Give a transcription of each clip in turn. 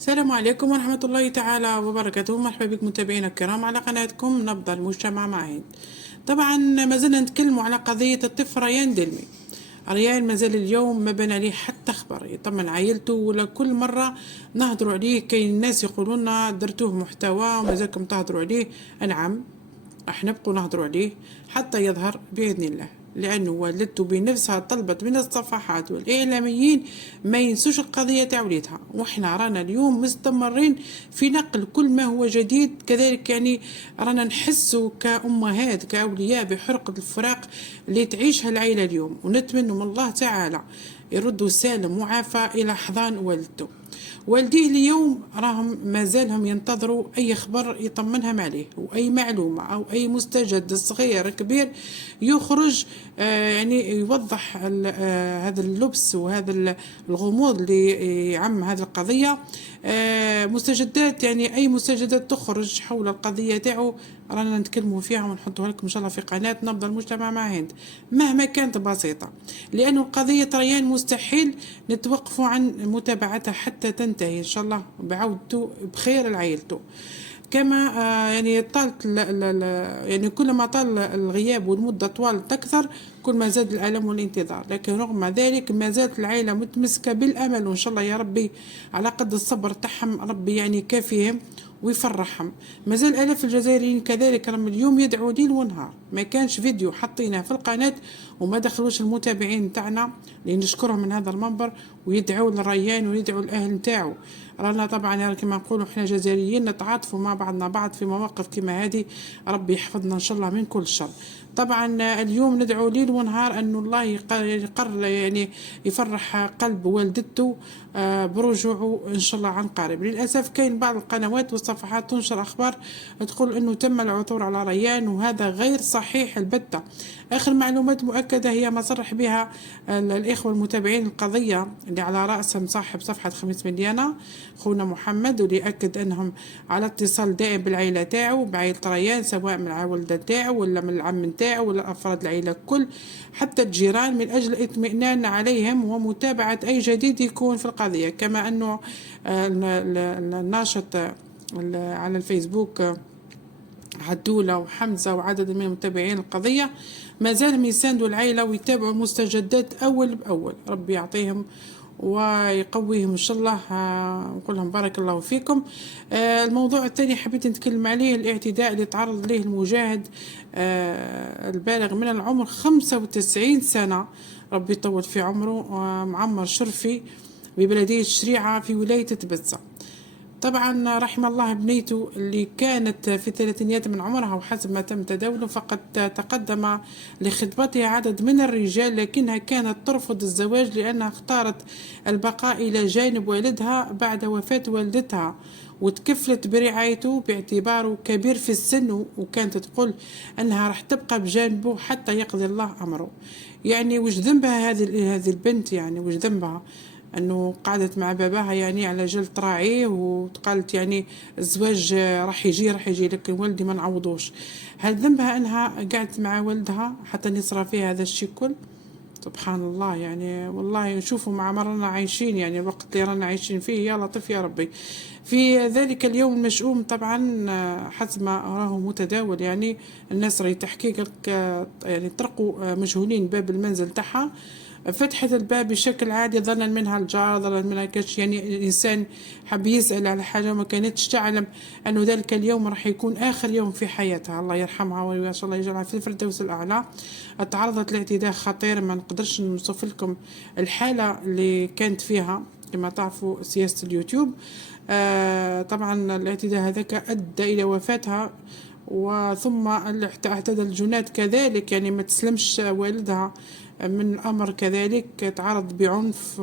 السلام عليكم ورحمة الله تعالى وبركاته. مرحبا بكم متابعينا الكرام على قناتكم نبض المجتمع مع هند. طبعا ما زلنا نتكلموا على قضية الطفل ريان دلمي. ريان مازال اليوم ما بان عليه حتى خبر يطمن عائلته، ولا كل مرة نهضروا عليه كاين الناس يقولوا لنا درتوه محتوى ومازالكم تهضروا عليه. نعم، راح نبقوا نهضروا عليه حتى يظهر بإذن الله، لأنه والدته بنفسها طلبت من الصفحات والإعلاميين ما ينسوش القضية تاع وليدها، وإحنا رانا اليوم مستمرين في نقل كل ما هو جديد. كذلك يعني رانا نحسوا كأمهات كأولياء بحرقة الفراق اللي تعيشها العائلة اليوم، ونتمنى من الله تعالى يردوا سالم وعافى إلى حضان والدته. والديه اليوم راهم مازالهم ينتظروا أي خبر يطمنهم عليه، وأي معلومة أو أي مستجد صغير كبير يخرج يعني يوضح هذا اللبس وهذا الغموض اللي يعم هذه القضية. مستجدات، يعني أي مستجدات تخرج حول القضية تاعو رانا نتكلموا فيها ونحطوها لكم إن شاء الله في قناة نبض المجتمع مع هند مهما كانت بسيطة، لأنه قضية ريان مستحيل نتوقفوا عن متابعتها حتى تنتهي إن شاء الله بعودته بخير لعائلته. كما يعني طالت يعني كل ما طال الغياب والمدة طوال تكثر كل ما زاد الألم والانتظار، لكن رغم ذلك ما زالت العائلة متمسكة بالأمل، وإن شاء الله يا ربي على قد الصبر تاعهم ربي يعني كافيهم ويفرحهم. مازال آلاف الجزائريين كذلك راهم اليوم يدعوا ليل ونهار. ما كانش فيديو حطيناه في القناة وما دخلوش المتابعين تاعنا اللي نشكرهم من هذا المنبر ويدعوا للريان ويدعوا الأهل نتاعو. رانا طبعا كما نقولوا احنا جزائريين نتعاطفوا مع بعضنا بعض في مواقف كما هذه، ربي يحفظنا ان شاء الله من كل شر. طبعا اليوم ندعو ليل ونهار أن الله يقر يعني يفرح قلب والدته برجوعه إن شاء الله عن قريب. للأسف كاين بعض القنوات والصفحات تنشر أخبار تقول أنه تم العثور على ريان، وهذا غير صحيح البتة. آخر معلومات مؤكدة هي ما صرح بها الإخوة المتابعين القضية اللي على رأسهم صاحب صفحة 5 مليانة خونا محمد، واللي أكد أنهم على اتصال دائم بالعائلة تاعو بعائلة ريان، سواء من الوالدة تاعو ولا من العم تاعو ولا أفراد العائلة الكل حتى الجيران، من أجل اطمئنان عليهم ومتابعة أي جديد يكون في القضية. كما أنه الناشط على الفيسبوك عدولة وحمزة وعدد من متابعين القضية ما زالوا يساندوا العائلة ويتابعوا المستجدات أول بأول. ربي يعطيهم ويقويهم إن شاء الله. نقول لهم بارك الله فيكم. الموضوع الثاني حبيت نتكلم عليه الاعتداء اللي تعرض له المجاهد البالغ من العمر 95 سنة، ربي يطول في عمره، معمر شرفي ببلدية شريعة في ولاية تبتزة. طبعا رحم الله بنيته اللي كانت في الثلاثينيات من عمرها، وحسب ما تم تداوله فقد تقدم لخطبتها عدد من الرجال، لكنها كانت ترفض الزواج لأنها اختارت البقاء إلى جانب والدها بعد وفاة والدتها، وتكفلت برعايته باعتباره كبير في السن، وكانت تقول أنها راح تبقى بجانبه حتى يقضي الله أمره. يعني وش ذنبها هذه البنت؟ يعني وش ذنبها انه قعدت مع باباها يعني على جل تراعيه، وقالت يعني الزواج راح يجي لكن ولدي ما نعوضوش. هل ذنبها انها قعدت مع ولدها حتى يصرى فيها هذا الشيء كل؟ سبحان الله. يعني والله نشوفوا مع مرنا عايشين، يعني الوقت اللي رانا عايشين فيه يا لطيف يا ربي. في ذلك اليوم المشؤوم طبعا حسب ما راه متداول، يعني الناس راهي تحكي يعني طرقوا مجهولين باب المنزل تاعها، فتحت الباب بشكل عادي، ظنا منها الجار، ظنا منها كاش، يعني الإنسان حب يسأل على حاجة ما كانتش تعلم أنه ذلك اليوم راح يكون آخر يوم في حياتها، الله يرحمها وإن شاء الله يجعلها في الفردوس الأعلى. تعرضت لاعتداء خطير ما نقدرش نوصف لكم الحالة اللي كانت فيها. كما تعرفوا سياسة اليوتيوب طبعا الاعتداء هذاك أدى إلى وفاتها، وثم اعتدى الجنات كذلك، يعني ما تسلمش والدها من الأمر، كذلك تعرض بعنف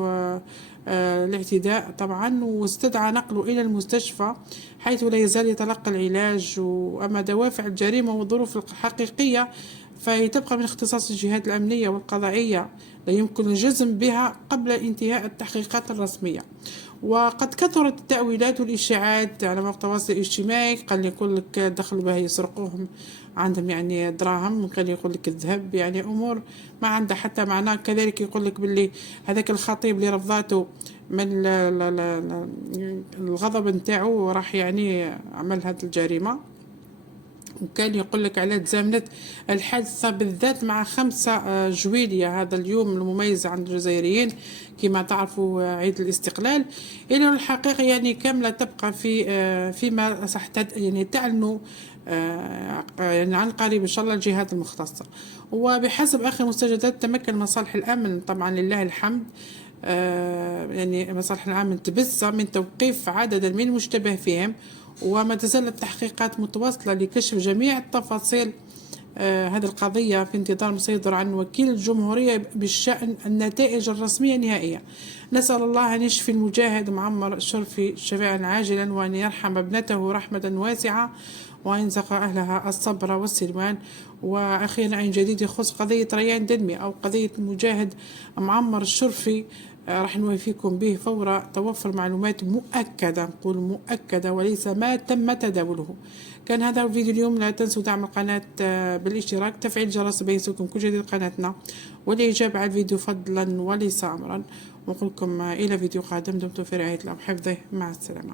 الاعتداء طبعا، واستدعى نقله إلى المستشفى حيث لا يزال يتلقى العلاج. وأما دوافع الجريمة والظروف الحقيقية فهي تبقى من اختصاص الجهات الأمنية والقضائية، لا يمكن الجزم بها قبل انتهاء التحقيقات الرسمية. وقد كثرت التأويلات والإشاعات على مواقع التواصل الاجتماعي، قال يقول لك دخلوا بها يسرقوهم، عندهم يعني دراهم، قال يقول لك الذهب، يعني أمور ما عندها حتى معنى. كذلك يقول لك باللي هذاك الخطيب اللي رفضاته من الغضب نتاعو راح يعني عمل هذه الجريمة. وكان يقول لك على تزامنت الحادثة بالذات مع 5 جويلية، هذا اليوم المميز عند الجزائريين كما تعرفوا عيد الاستقلال. إلى الحقيقة يعني كاملة تبقى فيما يعني تعلنوا يعني عن قريب إن شاء الله الجهات المختصة. وبحسب آخر مستجدات تمكن مصالح الأمن طبعا لله الحمد، يعني مصالح الأمن تبسة من توقيف عدد من المشتبه فيهم، وما تزال التحقيقات متواصلة لكشف جميع التفاصيل هذه القضية في انتظار مصادر عن وكيل الجمهورية بشأن النتائج الرسمية النهائية. نسأل الله أن يشفي المجاهد معمر الشرفي شفاء عاجلا، وأن يرحم ابنته رحمة واسعة، وأن يرزق أهلها الصبر والسلوان. وأخيرا عن جديد يخص قضية ريان دلمي أو قضية المجاهد معمر الشرفي، راح نوافيكم به فور توفر معلومات مؤكدة، نقول مؤكدة وليس ما تم تداوله. كان هذا الفيديو اليوم، لا تنسوا دعم القناة بالاشتراك، تفعيل الجرس بيصلكم كل جديد قناتنا، والإعجاب على الفيديو فضلا وليس أمرا. ونقول لكم إلى فيديو قادم، دمتم في رعاية الله وحفظه، مع السلامة.